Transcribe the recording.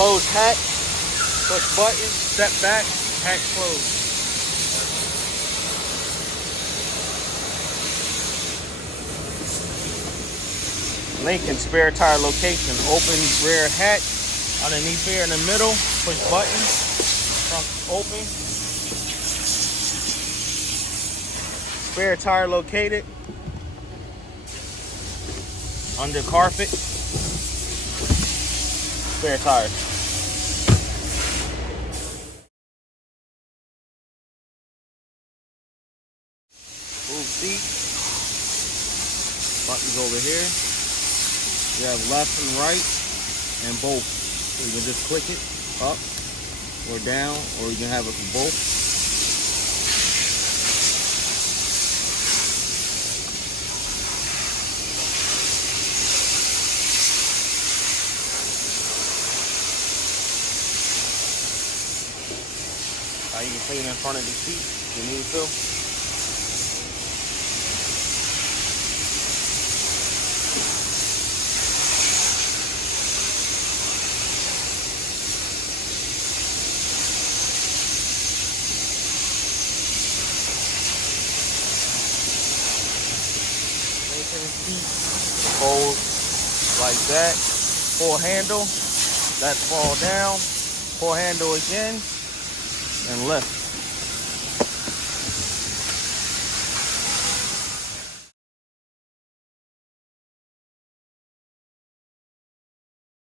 close hatch, push button, step back, hatch closed. Lincoln spare tire location, open rear hatch, underneath here in the middle, push button, trunk open. Spare tire located under carpet. Spare tires. Move seat. Buttons over here. You have left and right and both. So you can just click it up or down, or you can have it for both. You can clean in front of the seat if you need to. Seat folds like that. Pull handle, that fall down. Pull handle again and lift.